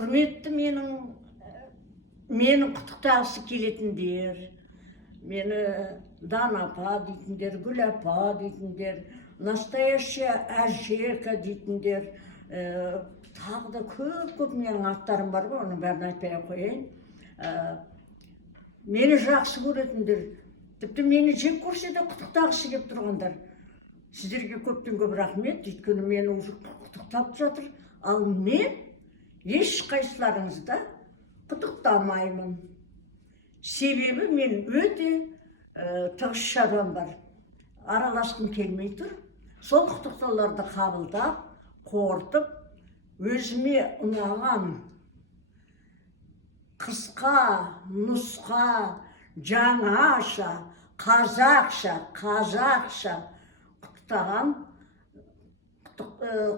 Құрметті мені құттықтағысы келетіндер, мені Дана апа дейтіндер, Гүл апа дейтіндер, настоящая әжека дейтіндер, тағы да көп менің аттарым бар ғой, оның бәрін айтпай қояйын. Мені жақсы көретіндер, тіпті мені жек көрсе де құттықтағысы келіп тұрғандар. Сіздерге көптен көп рахмет, өйткені мені уже құттықтап жатыр, ал мен ешқайсыларыңызды құттықтамаймын. Себебі мен өте тығыз шаруам бар. Араласқым келмей тұр. Сол құттықтауларды қабылдап, қорытып, өзіме ұнаған қысқа, нұсқа, жаңаша, қазақша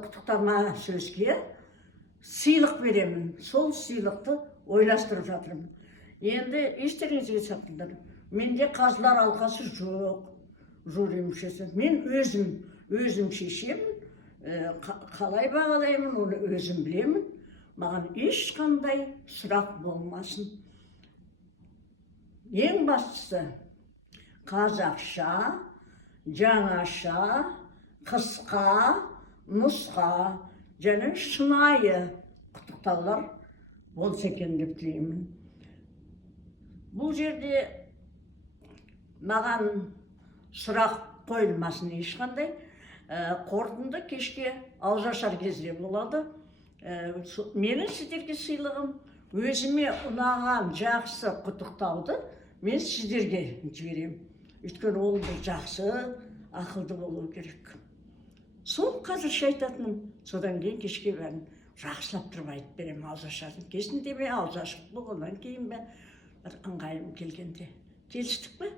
құттықтама сөзге сыйлық беремін. Сол сыйлықты ойластырып жатырмын. Енді естеріңізге сақтаңдар. Менде қазылар алқасы жоқ, жюри мүшесі. Мен өзім шешемін. Қалай бағалаймын, оны өзім білемін. Маған ешқандай сұрақ болмасын. Ең бастысы қазақша, жаңаша, қысқа, нұсқа және шынайы құттықтаулар болса екен деп тілеймін. Бұл жерде маған сұрақ қойылмасын ешқандай. Қорытынды кешке ауызашар кезде болады. Менің сіздерге сыйлығым, өзіме ұнаған жақсы құттықтауды мен сіздерге жіберемін. Өйткені ол жақсы, ақылды болу керек. Сол қазірше айтатыным, содан кейін кешке бәрін жақсылап тұрып айтып беремін ауызашардың кезінде ме, ауыз ашық болғаннан кейін бе, бір ыңғайым келгенде. Келістік пе?